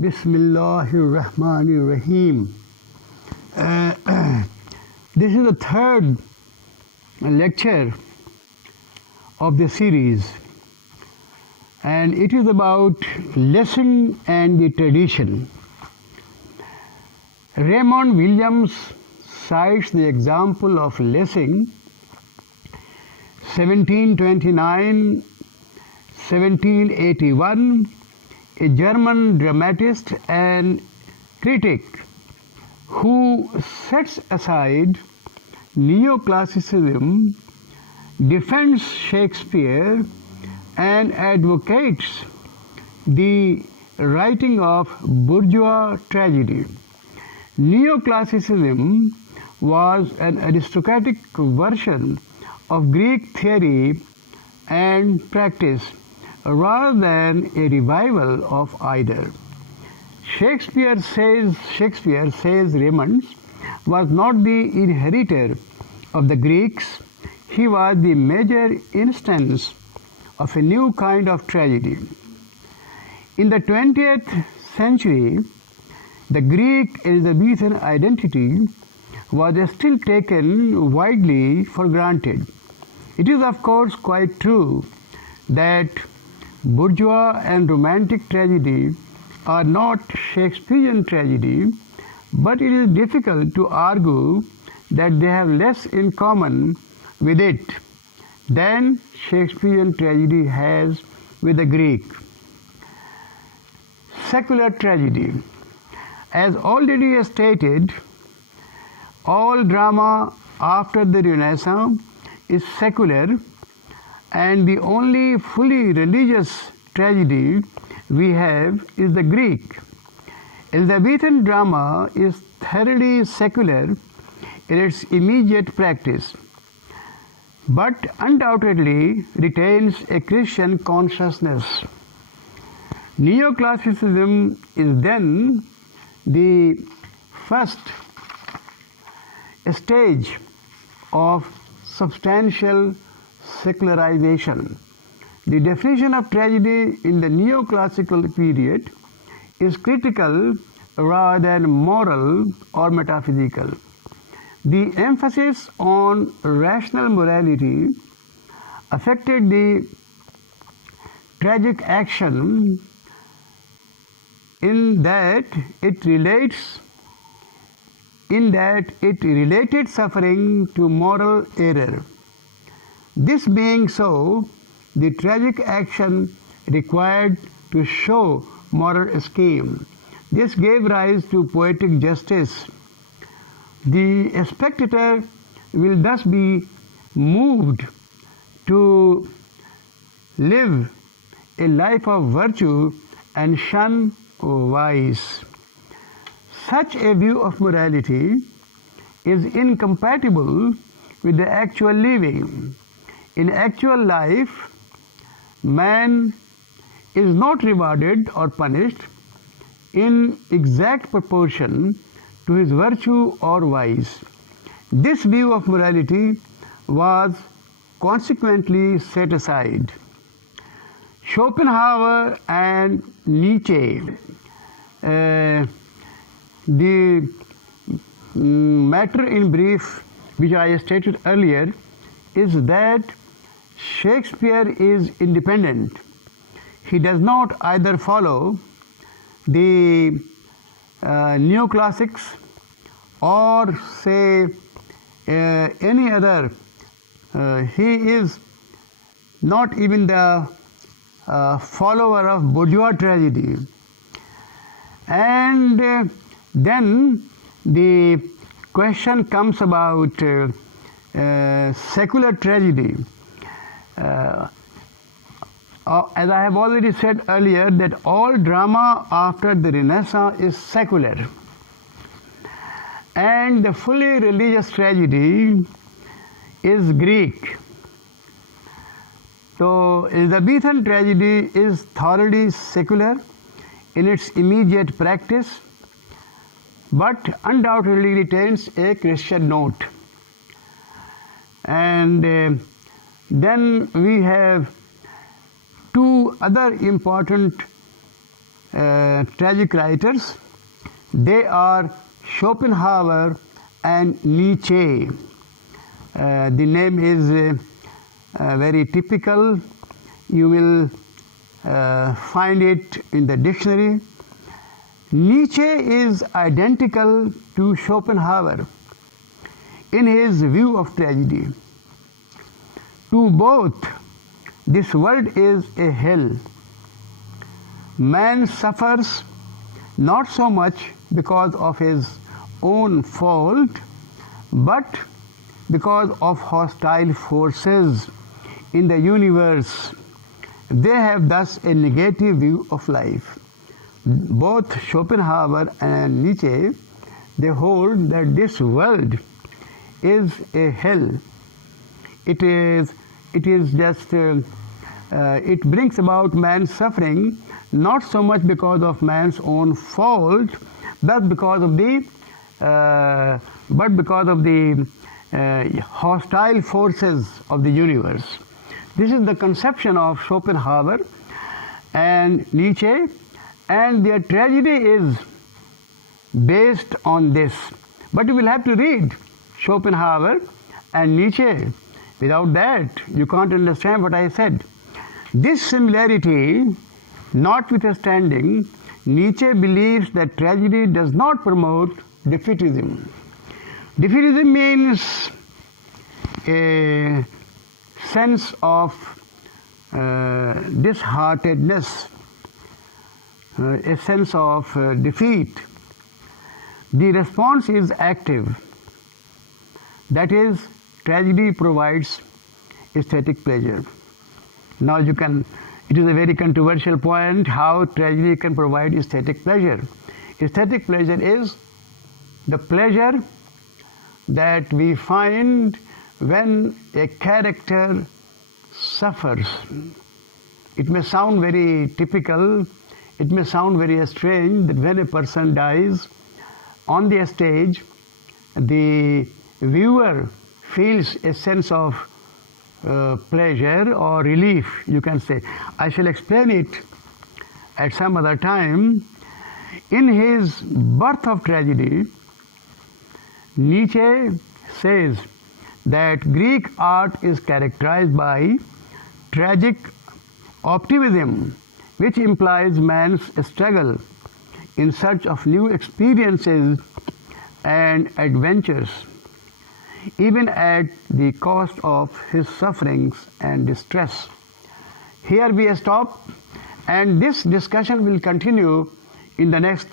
Bismillahirrahmanirrahim. This is the third lecture of the series, and it is about lesson and the tradition. Raymond Williams cites the example of Lessing, 1729-1781, a German dramatist and critic who sets aside neoclassicism, defends Shakespeare, and advocates the writing of bourgeois tragedy. Neoclassicism was an aristocratic version of Greek theory and practice rather than a revival of either. Shakespeare says Raymond was not the inheritor of the Greeks. He was the major instance of a new kind of tragedy. In the 20th century, the Greek Elizabethan identity was still taken widely for granted. It is of course quite true that bourgeois and romantic tragedy are not Shakespearean tragedy, but it is difficult to argue that they have less in common with it than Shakespearean tragedy has with the Greek. Secular tragedy. As already stated, all drama after the Renaissance is secular, and the only fully religious tragedy we have is the Greek. Elizabethan drama is thoroughly secular in its immediate practice, but undoubtedly retains a Christian consciousness. Neoclassicism is then the first stage of substantial secularization. The definition of tragedy in the neoclassical period is critical rather than moral or metaphysical. The emphasis on rational morality affected the tragic action in that it related suffering to moral error. This being so, the tragic action required to show moral scheme. This gave rise to poetic justice. The spectator will thus be moved to live a life of virtue and shun vice. Such a view of morality is incompatible with the actual living. In actual life, man is not rewarded or punished in exact proportion to his virtue or vice. This view of morality was consequently set aside. Schopenhauer and Nietzsche. The matter in brief, which I stated earlier, is that Shakespeare is independent. He does not either follow the neoclassics or say any other. He is not even the follower of bourgeois tragedy. And then the question comes about secular tragedy. As I have already said earlier, that all drama after the Renaissance is secular, and the fully religious tragedy is Greek. So Elizabethan tragedy is thoroughly secular in its immediate practice, but undoubtedly retains a Christian note. And then we have two other important tragic writers. They are Schopenhauer and Nietzsche. The name is very typical. You will find it in the dictionary. Nietzsche is identical to Schopenhauer in his view of tragedy. To both, this world is a hell. Man suffers not so much because of his own fault, but because of hostile forces in the universe. They have thus a negative view of life. Both Schopenhauer and Nietzsche, they hold that this world is a hell. It is just, it brings about man's suffering, not so much because of man's own fault, but because of the hostile forces of the universe. This is the conception of Schopenhauer and Nietzsche, and their tragedy is based on this. But you will have to read Schopenhauer and Nietzsche. Without that, you can't understand what I said. This similarity notwithstanding, Nietzsche believes that tragedy does not promote defeatism. Defeatism means a sense of disheartedness, a sense of defeat. The response is active. That is, tragedy provides aesthetic pleasure. Now it is a very controversial point how tragedy can provide aesthetic pleasure. Aesthetic pleasure is the pleasure that we find when a character suffers. It may sound very typical, it may sound very strange that when a person dies on the stage, the viewer feels a sense of pleasure or relief, you can say. I shall explain it at some other time. In his Birth of Tragedy, Nietzsche says that Greek art is characterized by tragic optimism, which implies man's struggle in search of new experiences and adventures, even at the cost of his sufferings and distress. Here we stop, and this discussion will continue in the next